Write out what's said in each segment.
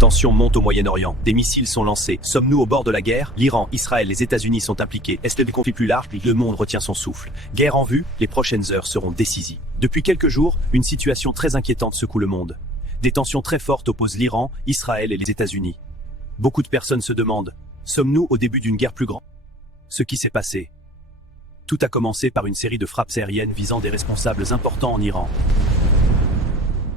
Tensions montent au Moyen-Orient. Des missiles sont lancés. Sommes-nous au bord de la guerre? L'Iran, Israël, les États-Unis sont impliqués. Est-ce le conflit plus large? Le monde retient son souffle. Guerre en vue, les prochaines heures seront décisives. Depuis quelques jours, une situation très inquiétante secoue le monde. Des tensions très fortes opposent l'Iran, Israël et les États-Unis. Beaucoup de personnes se demandent, sommes-nous au début d'une guerre plus grande? Ce qui s'est passé. Tout a commencé par une série de frappes aériennes visant des responsables importants en Iran.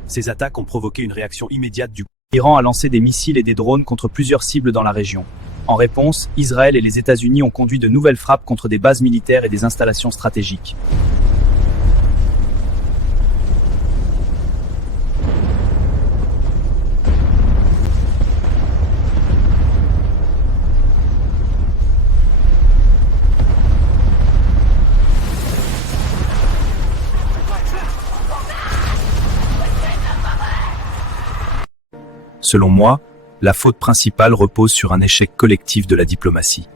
Ces attaques ont provoqué une réaction immédiate du gouvernement. L'Iran a lancé des missiles et des drones contre plusieurs cibles dans la région. En réponse, Israël et les États-Unis ont conduit de nouvelles frappes contre des bases militaires et des installations stratégiques. Selon moi, la faute principale repose sur un échec collectif de la diplomatie.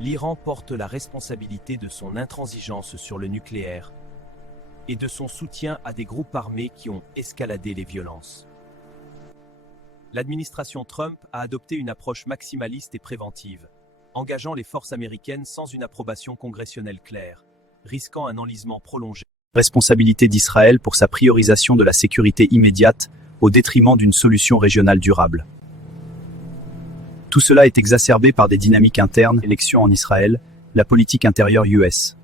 L'Iran porte la responsabilité de son intransigeance sur le nucléaire et de son soutien à des groupes armés qui ont escaladé les violences. L'administration Trump a adopté une approche maximaliste et préventive, engageant les forces américaines sans une approbation congressionnelle claire, risquant un enlisement prolongé. Responsabilité d'Israël pour sa priorisation de la sécurité immédiate au détriment d'une solution régionale durable. Tout cela est exacerbé par des dynamiques internes, élections en Israël, la politique intérieure US.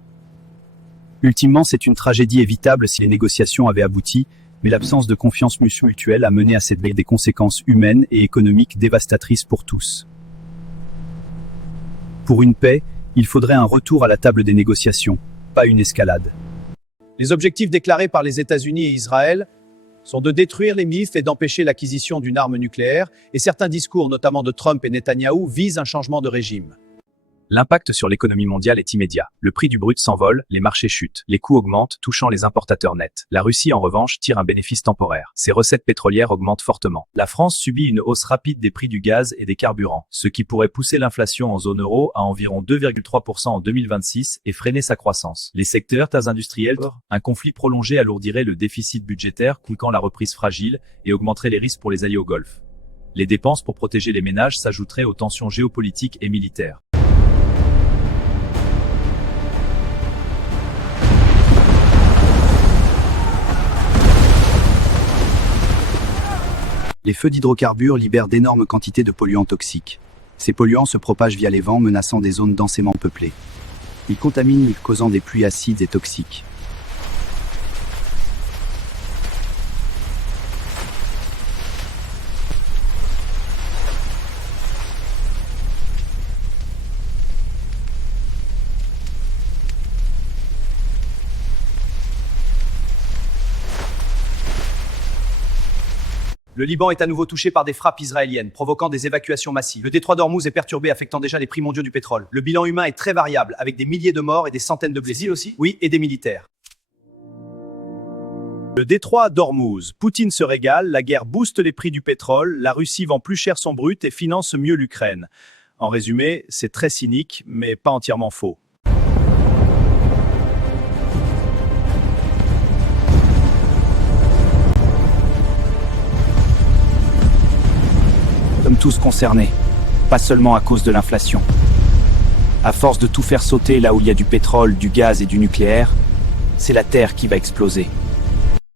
Ultimement, c'est une tragédie évitable si les négociations avaient abouti, mais l'absence de confiance mutuelle a mené à cette des conséquences humaines et économiques dévastatrices pour tous. Pour une paix, il faudrait un retour à la table des négociations, pas une escalade. Les objectifs déclarés par les États-Unis et Israël sont de détruire les MIF et d'empêcher l'acquisition d'une arme nucléaire, et certains discours, notamment de Trump et Netanyahou, visent un changement de régime. L'impact sur l'économie mondiale est immédiat. Le prix du brut s'envole, les marchés chutent, les coûts augmentent, touchant les importateurs nets. La Russie, en revanche, tire un bénéfice temporaire. Ses recettes pétrolières augmentent fortement. La France subit une hausse rapide des prix du gaz et des carburants, ce qui pourrait pousser l'inflation en zone euro à environ 2,3% en 2026 et freiner sa croissance. Les secteurs industriels, un conflit prolongé alourdirait le déficit budgétaire, coûtant la reprise fragile et augmenterait les risques pour les alliés au Golfe. Les dépenses pour protéger les ménages s'ajouteraient aux tensions géopolitiques et militaires. Les feux d'hydrocarbures libèrent d'énormes quantités de polluants toxiques. Ces polluants se propagent via les vents, menaçant des zones densément peuplées. Ils contaminent, causant des pluies acides et toxiques. Le Liban est à nouveau touché par des frappes israéliennes, provoquant des évacuations massives. Le détroit d'Ormuz est perturbé, affectant déjà les prix mondiaux du pétrole. Le bilan humain est très variable, avec des milliers de morts et des centaines de blessés. Aussi? Oui, et des militaires. Le détroit d'Ormuz. Poutine se régale, la guerre booste les prix du pétrole, la Russie vend plus cher son brut et finance mieux l'Ukraine. En résumé, c'est très cynique, mais pas entièrement faux. Nous sommes tous concernés, pas seulement à cause de l'inflation. À force de tout faire sauter là où il y a du pétrole, du gaz et du nucléaire, c'est la Terre qui va exploser.